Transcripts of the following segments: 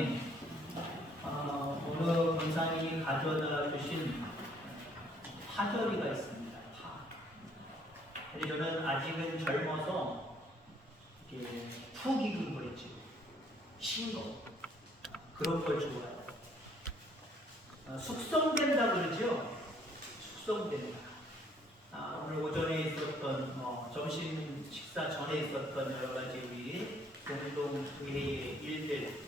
시간에 오늘 권사님이 가져다 주신 파절이가 있습니다. 근데 저는 아직은 젊어서 이렇게 푹 익은 거 있죠. 싱거 그런 걸 좋아해요. 숙성된다 그러죠. 숙성된다. 오늘 오전에 있었던 점심 식사 전에 있었던 여러 가지 우리 공동회의 일들,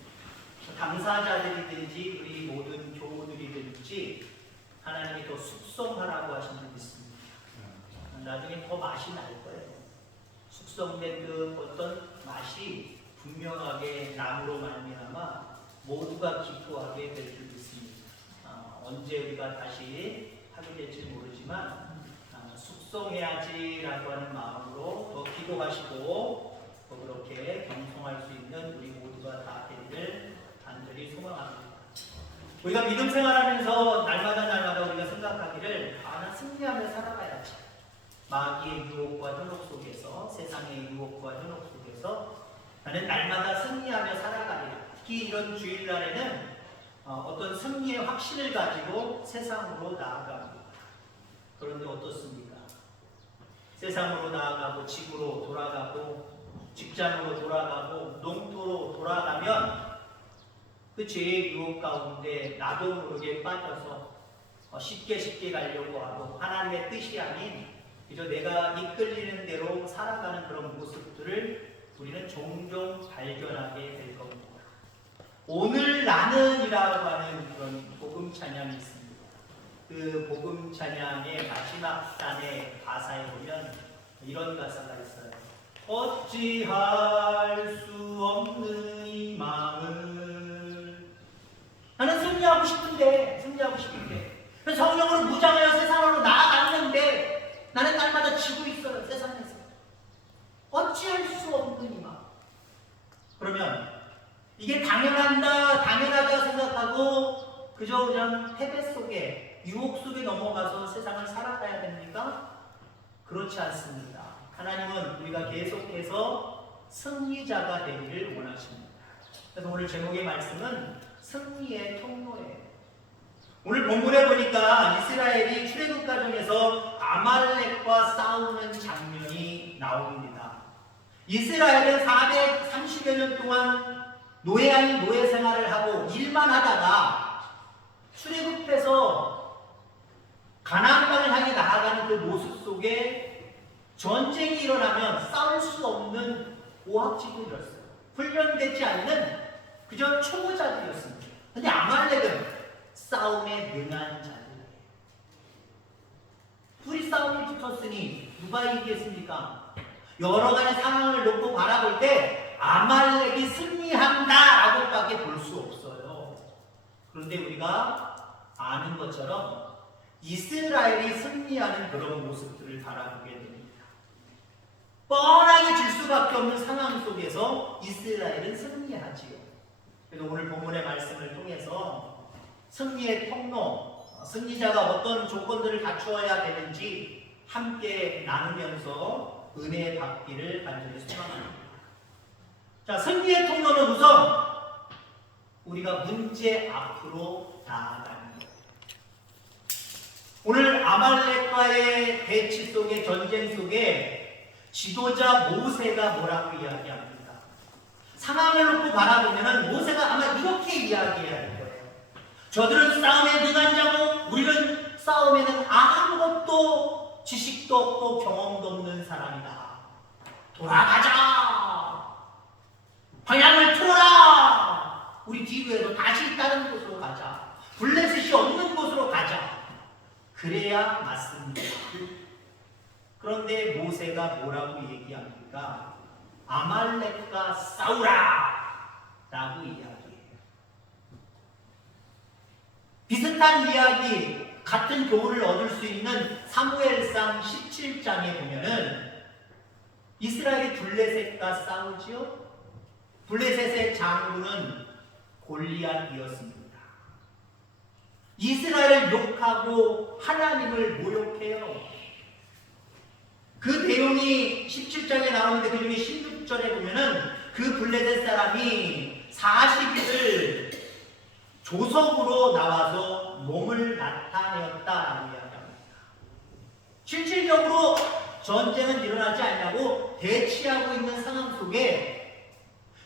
당사자들이든지 우리 모든 교우들이든지 하나님이 더 숙성하라고 하신 분 있습니다. 나중에 더 맛이 날 거예요. 숙성된 그 어떤 맛이 분명하게 남으로 말미암아 모두가 기뻐하게 될 줄 믿습니다. 언제 우리가 다시 하게 될지 모르지만 숙성해야지라고 하는 마음으로 더 기도하시고 더 그렇게 경성할 수 있는 우리 모두가 다 되기를 간절히 소망합니다. 우리가 믿음 생활하면서 날마다 우리가 생각하기를 나 승리하며 살아가야지. 마귀의 유혹과 현혹 속에서, 세상의 유혹과 현혹 속에서 나는 날마다 승리하며 살아가리라. 특히 이런 주일날에는 어떤 승리의 확신을 가지고 세상으로 나아갑니다. 그런데 어떻습니까? 세상으로 나아가고 집으로 돌아가고 직장으로 돌아가고 농토로 돌아가면 그 죄의 유혹 가운데 나도 모르게 빠져서 쉽게 가려고 하고 하나님의 뜻이 아닌 그저 내가 이끌리는 대로 살아가는 그런 모습들을 우리는 종종 발견하게 될 겁니다. 오늘 나는이라고 하는 그런 복음 찬양이 있습니다. 그 복음 찬양의 마지막 단의 가사에 보면 이런 가사가 있어요. 어찌할 수 없는 이 마음을 나는 승리하고 싶은데 성령으로 무장하여 세상으로 나아갔는데 나는 날마다 지고 있어요. 세상에서 어찌할 수 없는 이 마음. 그러면 이게 당연하다 생각하고 그저 그냥 패배 속에 유혹 속에 넘어가서 세상을 살아가야 됩니까? 그렇지 않습니다. 하나님은 우리가 계속해서 승리자가 되기를 원하십니다. 그래서 오늘 제목의 말씀은 승리의 통로예요. 오늘 본문에 보니까 이스라엘이 출애굽 과정에서 아말렉과 싸우는 장면이 나옵니다. 이스라엘은 430여 년 동안 노예 아닌 노예 생활을 하고 일만 하다가 출애굽해서 가나안 땅을 향해 나아가는 그 모습 속에 전쟁이 일어나면 싸울 수 없는 오합지졸이었어요. 훈련되지 않는 그저 초보자들이었습니다. 그런데 아말렉은 싸움에 능한 자들이에요. 둘이 싸움이 붙었으니 누가 이기겠습니까? 여러 가지 상황을 놓고 바라볼 때 아말렉이 승리한다라고밖에 볼 수 없어요. 그런데 우리가 아는 것처럼 이스라엘이 승리하는 그런 모습들을 바라보게 됩니다. 뻔하게 질 수밖에 없는 상황 속에서 이스라엘은 승리하지요. 그래서 오늘 본문의 말씀을 통해서 승리의 통로, 승리자가 어떤 조건들을 갖추어야 되는지 함께 나누면서 은혜 받기를 간절히 소망합니다. 자, 승리의 통로는 우선 우리가 문제 앞으로 나아가는 거예요. 오늘 아말렉과의 대치 속에, 전쟁 속에 지도자 모세가 뭐라고 이야기합니까? 상황을 놓고 바라보면 모세가 아마 이렇게 이야기해야 할 거예요. 저들은 싸움에 능한 자고 우리는 싸움에는 아무것도 지식도 없고 경험도 없는 사람이다. 돌아가자. 방향을 틀어라. 우리 뒤로에도 다시 다른 곳으로 가자. 블레셋이 없는 곳으로 가자. 그래야 맞습니다. 그런데 모세가 뭐라고 얘기합니까? 아말렉과 싸우라 라고 이야기해요. 비슷한 이야기, 같은 교훈을 얻을 수 있는 사무엘상 17장에 보면은 이스라엘이 블레셋과 싸우지요. 블레셋의 장군은 골리앗이었습니다. 이스라엘을 욕하고 하나님을 모욕해요. 그 내용이 17장에 나오는데 그 중에 16절에 보면은 그 블레셋 사람이 40일을 조석으로 나와서 몸을 나타내었다라고 이야기합니다. 실질적으로 전쟁은 일어나지 않냐고 대치하고 있는 상황 속에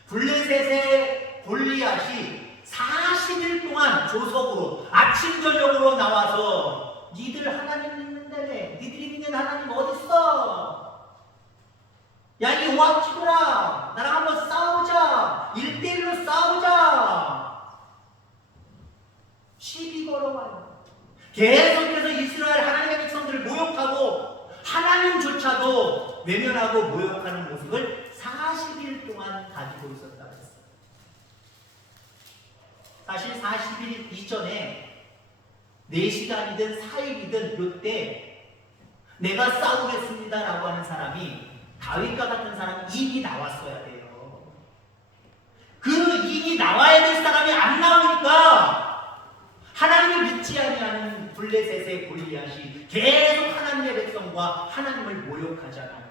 블레셋의 골리앗이 40일 동안 조석으로 아침 저녁으로 나와서 니들 하나님 믿는다며, 니들이 믿는 하나님 어딨어? 야, 이 오합지도라, 나랑 한번 싸우자, 1대1로 싸우자, 시비 걸어와요. 계속해서 이스라엘 하나님의 백성들을 모욕하고 하나님조차도 외면하고 모욕하는 모습을 40일 동안 가지고 있었다고 했어요. 사실 40일 이전에 4시간이든 4일이든 이때 내가 싸우겠습니다라고 하는 사람이 다윗과 같은 사람이 이미 나왔어야 돼요. 그 이미 나와야 될 사람이 안 나오니까 하나님을 믿지 아니하는 블레셋의 골리앗이 계속 하나님의 백성과 하나님을 모욕하잖아요.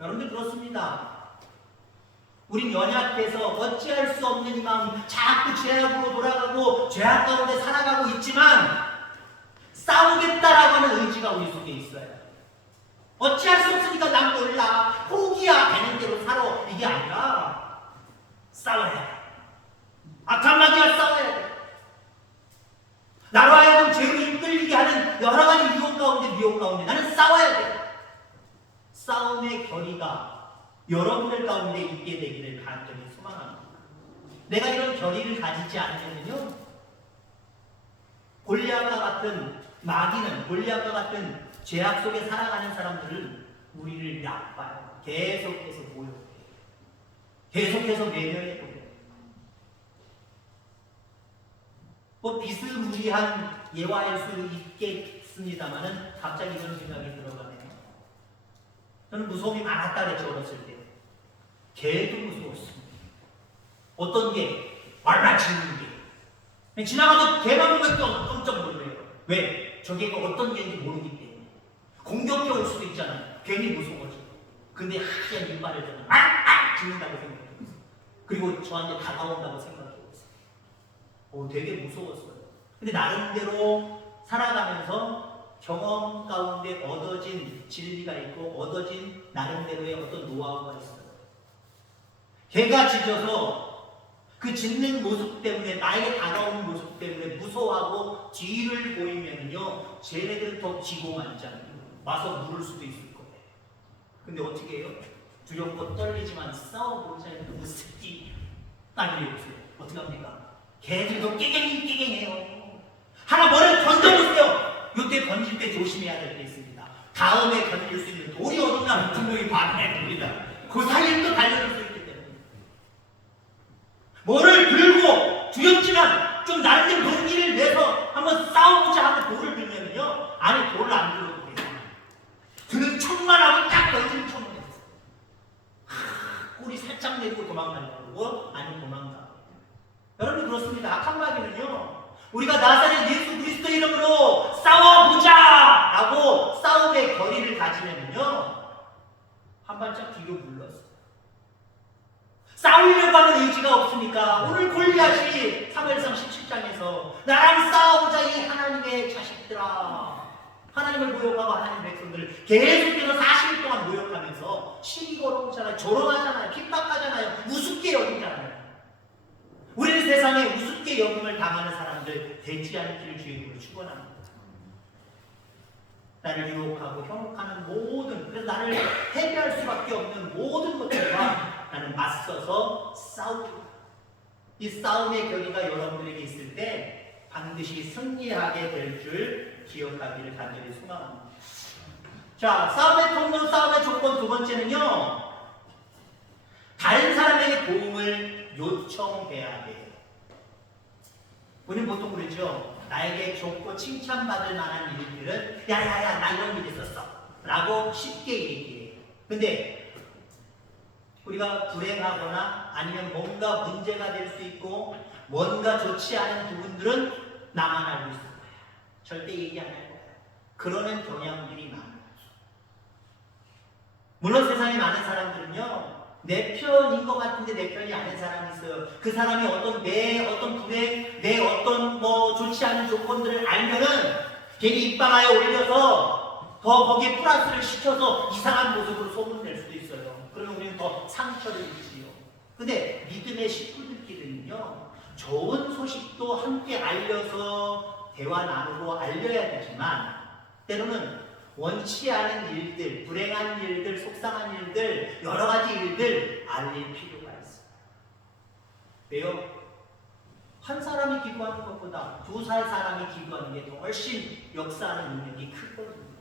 여러분들 그렇습니다. 우린 연약해서 어찌할 수 없는 이 마음, 자꾸 죄악으로 돌아가고 죄악 가운데 살아가고 있지만 싸우겠다라고 하는 의지가 우리 속에 있어요. 어찌할 수 없으니까 난 몰라, 포기야, 되는 대로 살아, 이게 아니라 싸워야 돼. 악한 마귀와 싸워야 돼. 나로 하여금 죄로 이끌리게 하는 여러 가지 유혹 가운데 미혹 가운데 나는 싸워야 돼. 싸움의 결의가 여러분들 가운데 있게 되기를 간절히 소망합니다. 내가 이런 결의를 가지지 않으면요, 골리앗과 같은 마귀는, 골리앗과 같은 죄악 속에 살아가는 사람들은 우리를 나빠요. 계속해서 모욕해요. 계속해서 외면해요. 뭐 비스무리한 예화일 수 있겠습니다만은 갑자기 이런 생각이 들어가네요. 저는 무서움이 많았다 그랬죠, 어렸을 때. 개도 무서웠습니다. 어떤 개? 말라치는 개. 지나가도 개만 보면 깜짝 놀래요. 왜? 저 개가 어떤 개인지 모르기 때문에. 공격해 올 수도 있잖아요. 괜히 무서워지고. 근데 하얀 이빨을 들면 짖는다고 생각해요. 그리고 저한테 다가온다고 생각해요. 되게 무서웠어요. 근데 나름대로 살아가면서 경험 가운데 얻어진 진리가 있고 얻어진 나름대로의 어떤 노하우가 있어요. 개가 짖어서 그 짖는 모습 때문에, 나에게 다가오는 모습 때문에 무서워하고 뒤를 보이면요, 쟤네들은 더 쥐고 만잖아요. 와서 물을 수도 있을 거예요. 근데 어떻게 해요? 두렵고 떨리지만 싸워보자 했는데 그 새끼 딱 이래보세요. 어떻게 합니까? 개들도 깨갱해요. 하나 뭐를 던져보세요. 이때 던질 때 조심해야 될 게 있습니다. 다음에 던질 수 있는 돌이 어디나 분명히 반해야 됩니다. 그 사이에 또 달려들 수 있기 때문에. 뭐를 들고 두렵지만 좀 나름대로 용기를 내서 한번 싸워보자 하고 돌을 들면요, 안에 돌을 안 들어도 돼요. 드는 척만 하고 딱 던지는 척만 했어요. 꼬리 살짝 내리고 도망가려고 아니면 도망가. 여러분 그렇습니다. 악한 마귀는요, 우리가 나사렛 예수 그리스도의 이름으로 싸워보자 라고 싸움의 결의를 가지면요, 한 발짝 뒤로 물렀어요. 싸우려고 하는 의지가 없으니까 오늘 골리앗이 사무엘상 17장에서 나랑 싸우자 이 하나님의 자식들아, 하나님을 모욕하고 하나님의 백성들을 계속해서 40일 동안 모욕하면서 시비 걸어오잖아요. 조롱하잖아요. 핍박하잖아요. 우습게 여기잖아요. 우리는 세상에 우습게 여김을 당하는 사람들 되지 않기를 주의 이름으로 축원합니다. 나를 유혹하고 현혹하는 모든, 그래서 나를 해결할 수밖에 없는 모든 것들과 나는 맞서서 싸웁니다. 이 싸움의 결의가 여러분들에게 있을 때 반드시 승리하게 될 줄 기억하기를 간절히 소망합니다. 자, 싸움의 통로, 싸움의 조건 두 번째는요, 다른 사람에게 도움을 요청해야 돼요. 우리는 보통 그러죠. 나에게 좋고 칭찬받을 만한 일들은 야야야 나 이런 일 있었어 라고 쉽게 얘기해요. 근데 우리가 불행하거나 아니면 뭔가 문제가 될 수 있고 뭔가 좋지 않은 부분들은 나만 알고 있을 거야. 절대 얘기 안 할 거야. 그러는 경향들이 많아요. 물론 세상에 많은 사람들은요, 내 편인 것 같은데 내 편이 아닌 사람이 있어요. 그 사람이 어떤 불행, 내 내 어떤 좋지 않은 조건들을 알면은 괜히 입방아에 올려서 더 거기에 플러스를 시켜서 이상한 모습으로 소문낼 수도 있어요. 그러면 우리는 더 상처를 입지요. 근데 믿음의 식구들끼리는요, 좋은 소식도 함께 알려서 대화 나누고 알려야 되지만 때로는 원치 않은 일들, 불행한 일들, 속상한 일들, 여러 가지 일들 알릴 필요가 있어요. 왜요? 한 사람이 기도하는 것보다 두 사람이 기도하는 게 더 훨씬 역사하는 능력이 크거든요.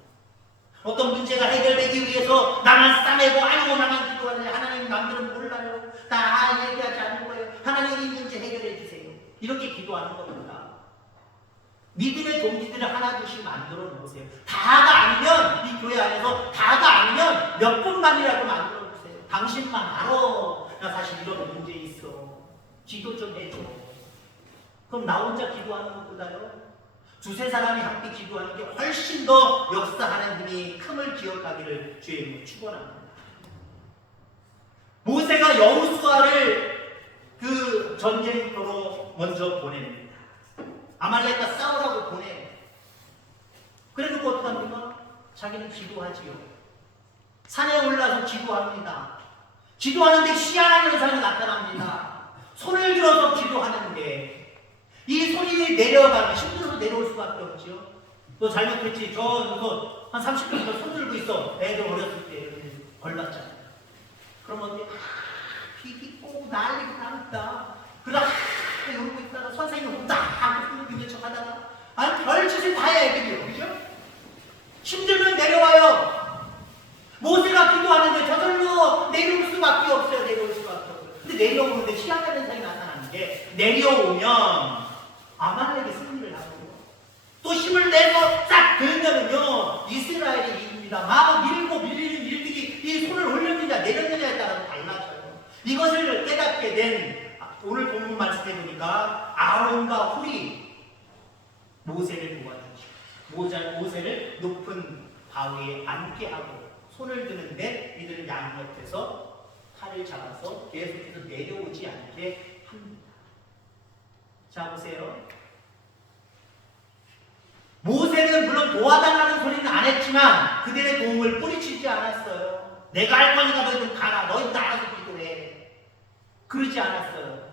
어떤 문제가 해결되기 위해서 나만 싸매고 아이고 나만 기도하는데 하나님 남들은 몰라요. 나 얘기하지 않을 거예요. 하나님 이 문제 해결해 주세요. 이렇게 기도하는 것보다 믿음의 동기들을 하나둘씩 만들어 놓으세요. 다가 아니면 이 교회 안에서 다가 아니면 몇 분만이라도 만들어 놓으세요. 당신만 알아. 나 사실 이런 문제 있어. 기도 좀 해줘. 그럼 나 혼자 기도하는 것보다요, 두세 사람이 함께 기도하는 게 훨씬 더 역사하는 힘이 큼을 기억하기를 주의 이름으로 축원합니다. 모세가 여호수아를 그 전쟁터로 먼저 보냅니다. 아말렉과 싸우라고 보내요. 그래도 어떻게 합니까? 자기는 기도하지요. 산에 올라서 기도합니다. 기도하는데 희한한 현상이 나타납니다. 손을 들어서 기도하는데 이 손이 내려가면 힘들어서 내려올 수밖에 없죠. 너 잘못했지. 너 한 30분 손 들고 있어. 애들 어렸을 때 벌 받잖아요. 그럼 어때? 비비고 난리가 납니다. 그러다 이러고 있다가 선생님이 온다 하고 손을 척 하다가 별짓을 다 해야 애들이요. 그죠? 힘들면 내려와요. 모세가 기도하는데 저절로 내려올 수밖에 없어요. 내려올 수밖에 없어요. 근데 내려오는데 희한한 현상이 나타나는 게 내려오면 아말렉이 승리를 하고 또 힘을 내서 싹 들면은요 이스라엘이 이깁니다. 막 밀고 밀리는 일들이 이 손을 올렸느냐 내렸느냐에 따라서 달라져요. 이것을 깨닫게 된 오늘 본문 말씀해 보니까 아론과 훌이 모세를 도와주죠. 모세를 높은 바위에 앉게 하고 손을 드는데 이들은 양옆에서 팔을 잡아서 계속해서 내려오지 않게 합니다. 자 보세요. 모세는 물론 도와달라는 소리는 안 했지만 그들의 도움을 뿌리치지 않았어요. 내가 할 거니까 너희들 가라. 너희들 알아서 기도해. 그러지 않았어요.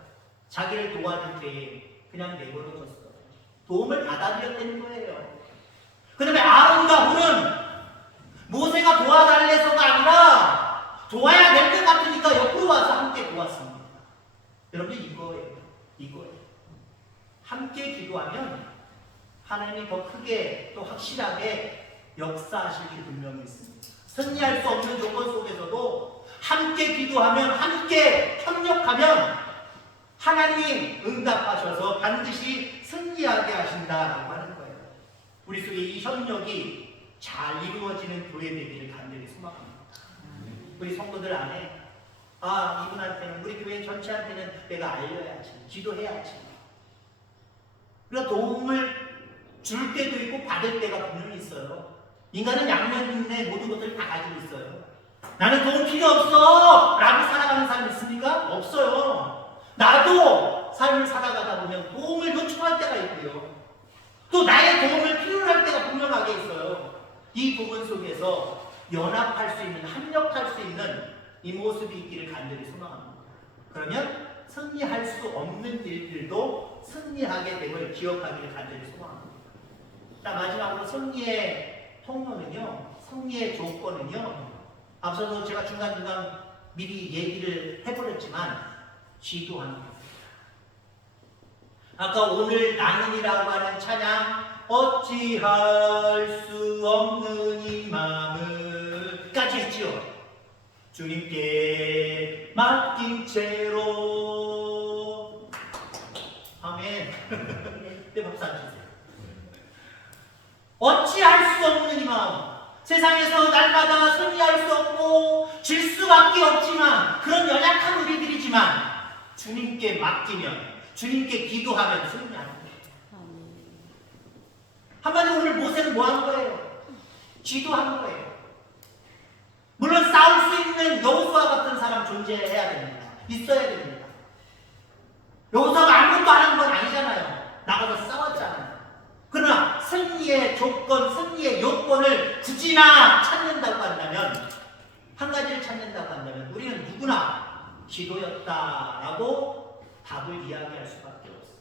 자기를 도와줄 때에 그냥 내버려뒀어요. 도움을 받아들였다는 거예요. 그 다음에 아론과 훌은 모세가 도와달래서가 아니라 도와야 될 것 같으니까 옆으로 와서 함께 도왔습니다. 여러분 이거예요. 함께 기도하면 하나님이 더 크게 또 확실하게 역사하실 줄 분명히 있습니다. 승리할 수 없는 조건 속에서도 함께 기도하면 함께 협력하면 하나님이 응답하셔서 반드시 승리하게 하신다라고 하는 거예요. 우리 속에 이 협력이 잘 이루어지는 교회 되기를 간절히 소망합니다. 우리 성도들 안에 이분한테는 우리 교회 전체한테는 내가 알려야지, 기도해야지. 그러니까 도움을 줄 때도 있고 받을 때가 분명히 있어요. 인간은 양면의 모든 것들을 다 가지고 있어요. 나는 도움 필요 없어 라고 살아가는 사람 있습니까? 없어요. 나도 삶을 살아가다 보면 도움을 요청할 때가 있고요. 또 나의 도움을 필요로 할 때가 분명하게 있어요. 이 부분 속에서 연합할 수 있는, 합력할 수 있는 이 모습이 있기를 간절히 소망합니다. 그러면 승리할 수 없는 일들도 승리하게 됨을 기억하기를 간절히 소망합니다. 자, 마지막으로 승리의 통로는요, 승리의 조건은요, 앞서도 제가 중간중간 미리 얘기를 해버렸지만 기도하는 겁니다. 아까 오늘 나는이라고 하는 찬양, 어찌할 수 없는 이 마음을 까지 했지요. 주님께 맡긴 채로. 아멘. 네, 박수 안 주세요. 어찌할 수 없는 이 마음. 세상에서 날마다 승리할 수 없고 질 수밖에 없지만 그런 연약한 우리들이지만 주님께 맡기면, 주님께 기도하면 승리하는 거예요. 한마디로 오늘 모세는 뭐 한 거예요? 기도한 거예요. 물론 싸울 수 있는 여호수아 같은 사람 존재해야 됩니다. 있어야 됩니다. 여호수아가 아무것도 안 한 건 아니잖아요. 승리의 조건, 승리의 요건을 굳이나 찾는다고 한다면, 한 가지를 찾는다고 한다면 우리는 누구나 기도였다라고 답을 이야기할 수밖에 없어요.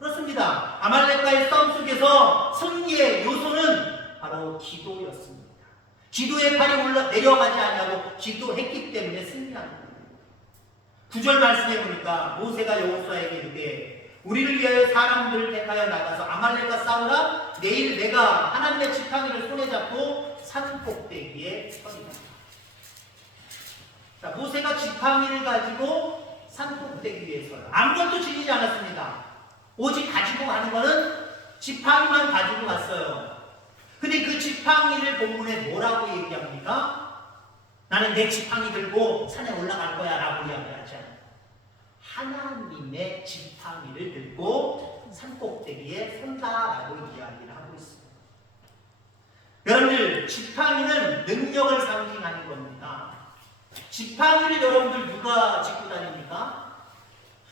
그렇습니다. 아말렉과의 싸움 속에서 승리의 요소는 바로 기도였습니다. 기도의 팔이 내려가지 않냐고 기도했기 때문에 승리합니다. 9절 말씀해 보니까 모세가 여호수아에게 이르되 우리를 위하여 사람들을 택하여 나가서 아말렉과 싸우라. 내일 내가 하나님의 지팡이를 손에 잡고 산 꼭대기에 서리라. 자, 모세가 지팡이를 가지고 산 꼭대기 위에 서요. 아무것도 지니지 않았습니다. 오직 가지고 가는 거는 지팡이만 가지고 갔어요. 근데 그 지팡이를 본문에 뭐라고 얘기합니까? 나는 내 지팡이 들고 산에 올라갈 거야 라고 이야기하지 않아요. 하나님의 지팡이를 들고 산 꼭대기에 선다라고 이야기를 하고 있습니다. 여러분들, 지팡이는 능력을 상징하는 겁니다. 지팡이를 여러분들 누가 짚고 다닙니까?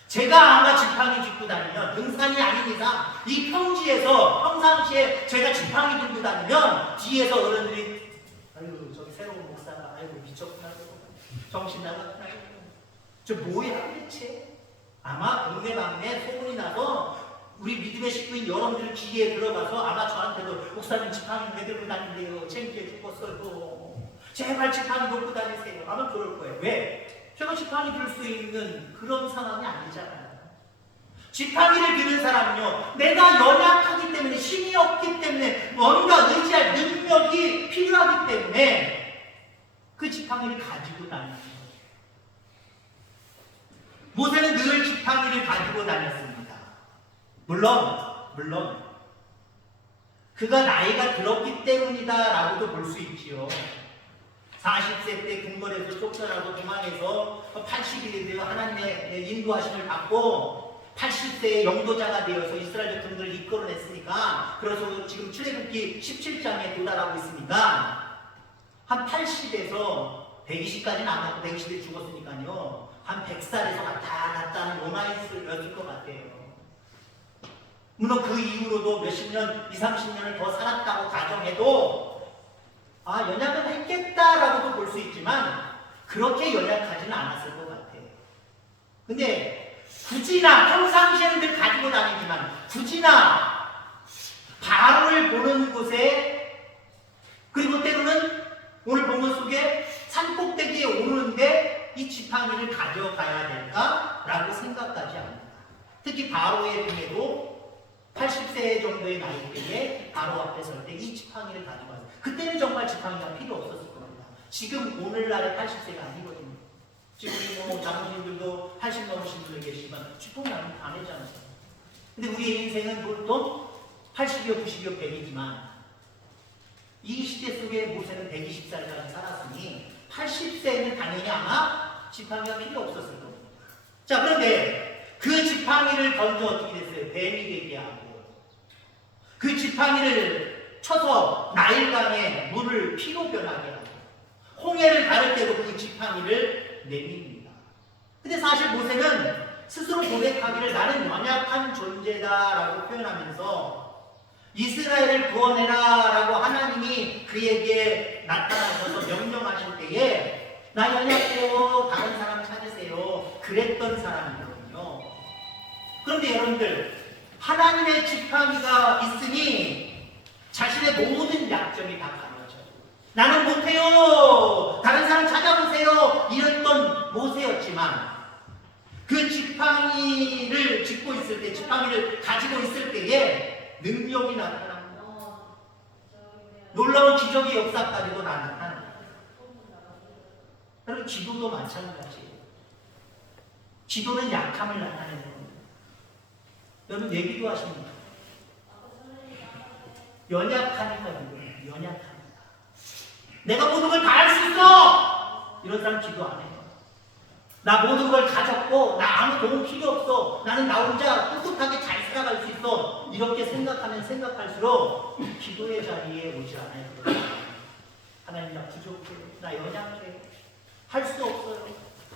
제가 아마 지팡이 짚고 다니면, 등산이 아닌 이상 이 평지에서 평상시에 제가 지팡이 들고 다니면 뒤에서 어른들이 아이고 저기 새로운 목사가 아이고 미쳤구나, 정신 나갔구나, 저 뭐야 대체? 아마 동네방네 소문이 나서 우리 믿음의 식구인 여러분들 귀에 들어가서 아마 저한테도 목사님 지팡이 왜 들고 다닌대요, 창피해 죽겠어요, 제발 지팡이 놓고 다니세요, 아마 그럴 거예요. 왜? 제가 지팡이 들 수 있는 그런 상황이 아니잖아요. 지팡이를 드는 사람은요, 내가 연약하기 때문에, 힘이 없기 때문에, 뭔가 의지할 능력이 필요하기 때문에 그 지팡이를 가지고 다니는 거예요. 모세는 늘 지팡이를 가지고 다녔습니다. 물론 그가 나이가 들었기 때문이다라고도 볼 수 있지요. 40세 때 궁궐에서 쫓겨나고 도망해서 80일이 되어 하나님의 인도하심을 받고 80세의 영도자가 되어서 이스라엘 백성들을 이끌어냈으니까, 그래서 지금 출애굽기 17장에 도달하고 있으니까 한 80에서 120까지는 안 맞고 120에 죽었으니까요, 한 100살에서 왔다 갔다 하는 로마이스였을 것 같아요. 물론 그 이후로도 몇십 년, 20, 30년을 더 살았다고 가정해도 연약은 했겠다라고도 볼 수 있지만 그렇게 연약하지는 않았을 것 같아요. 근데 굳이나 평상시에는 늘 가지고 다니지만 굳이나 바로를 보는 곳에, 그리고 때로는 오늘 본문 속에 산꼭대기에 오르는데 이 지팡이를 가져가야 될까라고 생각하지 않는다. 특히 바로의 등에도 80세 정도의 나이 때에 바로 앞에 설 때 이 지팡이를 가지고 왔어요. 그때는 정말 지팡이가 필요 없었을 겁니다. 지금 오늘날의 80세가 아니거든요. 지금 뭐 장모님들도 80 넘으신 분들 계시지만 지팡이 안 하지 않으세요. 근데 우리의 인생은 보통 80이요, 90이요, 100이지만 이 시대 속에 모세는 120살까지 살았으니 80세는 당연히 아마 지팡이가 필요 없었을 겁니다. 자, 그런데 그 지팡이를 던져 어떻게 됐어요? 뱀이 되게 하고, 그 지팡이를 쳐서 나일강에 물을 피로 변하게 하고, 홍해를 가를 때도 그 지팡이를 내밉니다. 근데 사실 모세는 스스로 고백하기를 나는 연약한 존재다라고 표현하면서 이스라엘을 구원해라 라고 하나님이 그에게 나타나셔서 명령하실 때에 나 연약해요, 다른 사람 찾으세요, 그랬던 사람이거든요. 그런데 여러분들, 하나님의 지팡이가 있으니 자신의 모든 약점이 다 가려져요. 나는 못해요, 다른 사람 찾아보세요, 이랬던 모세였지만 그 지팡이를 짚고 있을 때, 지팡이를 가지고 있을 때에 능력이 나타납니다. 놀라운 기적의 역사까지도 나타납니다. 여러분, 기도도 마찬가지예요. 기도는 약함을 나타내는 겁니다. 여러분, 왜 기도하십니까? 연약하니까 기도해요. 연약하니까. 내가 모든 걸 다 할 수 있어! 이런 사람 기도 안 해요. 나 모든 걸 가졌고 나 아무 도움 필요 없어, 나는 나 혼자 꿋꿋하게 잘 살아갈 수 있어, 이렇게 생각하면 생각할수록 기도의 자리에 오지 않아요. 하나님, 나 부족해, 나 연약해, 할 수 없어요,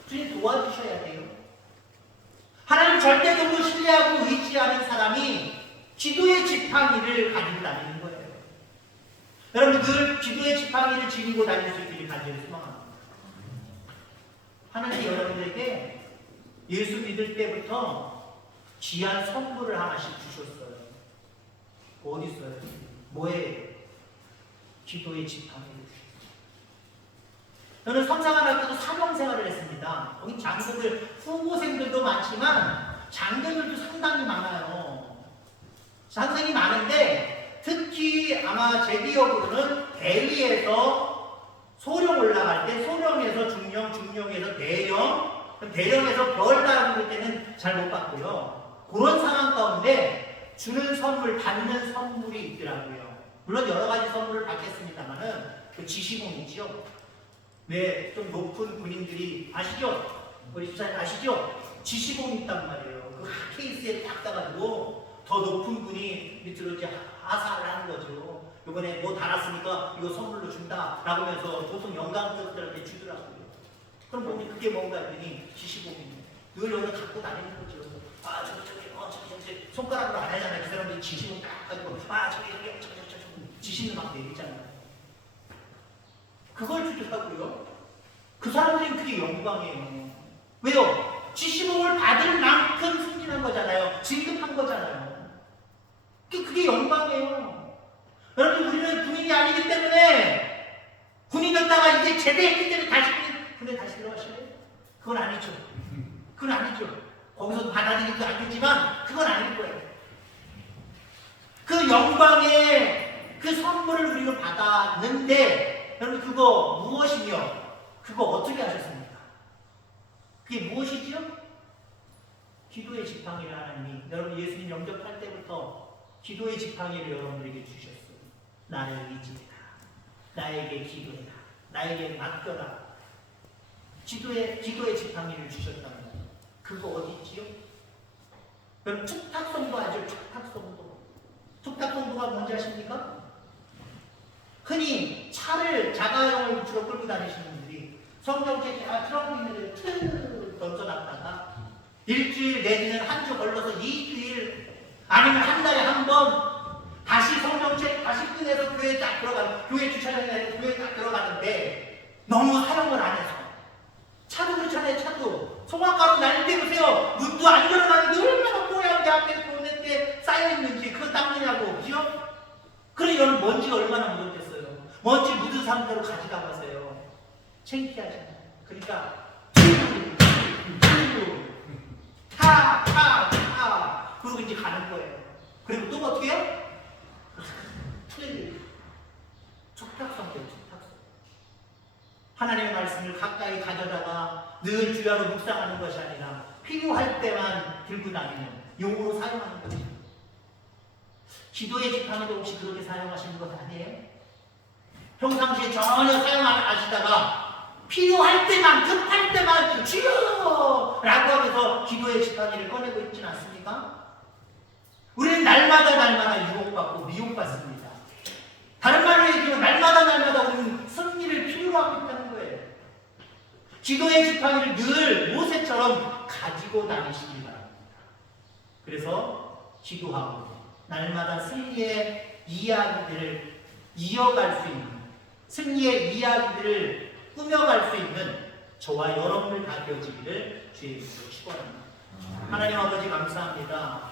주님 도와주셔야 돼요. 하나님 절대적으로 신뢰하고 의지하는 사람이 기도의 지팡이를 가지고 다니는 거예요. 여러분 늘 기도의 지팡이를 지니고 다닐 수 있기를 간절히 소망합니다. 하나님이 여러분들에게 예수 믿을 때부터 귀한 선물을 하나씩 주셨어요. 어디 있어요? 뭐예요? 기도의 지팡이를 주셨어요. 저는 성장하면서도 사명생활을 했습니다. 여기 장교들, 후보생들도 많지만 장교들도 상당히 많아요. 상당히 많은데 특히 아마 제 기억으로는 대위에서 소령 올라갈 때 소령에서 중령, 중령에서 대령, 대령에서 별 달아볼 때는 잘 못 봤고요. 그런 상황 가운데 주는 선물, 받는 선물이 있더라고요. 물론 여러 가지 선물을 받겠습니다만은 그 지시봉이죠. 네, 좀 높은 군인들이 아시죠? 우리 집사님 아시죠? 지시봉이 있단 말이에요. 그 케이스에 딱 따가지고 더 높은 분이 밑으로 이제 하사를 하는 거죠. 이번에 뭐 달았으니까 이거 선물로 준다 라고 하면서 보통 영광들한테 주더라고요. 그럼 보니 그게 뭔가 했더니 지시봉이에요. 늘 여기 갖고 다니는 거죠. 아 저기 손가락으로 안 하잖아요. 그 사람들이 지시봉 딱 가지고 저기 지시는 막 내리잖아요. 그걸 주더라고요. 그 사람들은 그게 영광이에요. 왜요? 지시봉을 받을 만큼 승진한 거잖아요. 진급한 거잖아요. 그게 영광이에요. 여러분 우리는 군인이 아니기 때문에 군인 됐다가 이제 제대했기 때문에 다시 군에 다시 들어가실래요? 그건 아니죠. 그건 아니죠. 거기서도 받아들이기도 아니지만 그건 아닐 거예요. 그 영광의 그 선물을 우리는 받았는데 여러분 그거 무엇이며 그거 어떻게 하셨습니까? 그게 무엇이지요? 기도의 지팡이를 하나님이 여러분 예수님 영접할 때부터 기도의 지팡이를 여러분들에게 주셨어요. 나를 의지해라. 나에게 기도해라. 나에게 맡겨라. 기도의 지팡이를 주셨다면 그거 어디 있지요? 여러분 축탁성도 아죠. 축탁성도. 축탁성도가 뭔지 아십니까? 흔히 차를 자가용을 주로 끌고 다니시는 분들이 성경책에 트렁크 있는 데를 던져놨다가 일주일 내지는 한 주 걸러서 2주일 아니면 한 달에 한 번 다시 성경책 다시 꺼내서 교회에 딱 들어가는 교회 주차장에 교회에 딱 들어가는데 너무 사용을 안 해서 차도 그렇잖아요. 차도 소방가루 날릴 때 보세요. 문도 안 열어놨는데 얼마나 뽀얀 게 앞에 보냈대 쌓여있는지 그거 닦느냐고 그죠? 그래 여러분 먼지가 얼마나 묻었겠어요. 먼지 묻은 상태로 가져가세요. 창피하잖아요. 그러니까 타 그리고 이제 가는 거예요. 그리고 또 어떻게 해요? 촉탁성이에요. 촉탁성. 하나님의 말씀을 가까이 가져다가 늘 주야로 묵상하는 것이 아니라 필요할 때만 들고 다니는 용으로 사용하는 거죠. 기도의 지팡이도 혹시 그렇게 사용하시는 것 아니에요? 평상시에 전혀 사용 안 하시다가 필요할 때만 급할 때만 주여! 라고 하면서 기도의 지팡이를 꺼내고 있지는 않습니까? 우리는 날마다 유혹받고 미혹받습니다. 다른 말로 얘기하면 날마다 우리는 승리를 필요로 하고 있다는 거예요. 기도의 지팡이를 늘 모세처럼 가지고 다니시기 바랍니다. 그래서 기도하고 날마다 승리의 이야기들을 이어갈 수 있는 승리의 이야기들을 꾸며갈 수 있는 저와 여러분들 다 되어지기를 주의 이름으로 축원합니다. 하나님 아버지 감사합니다.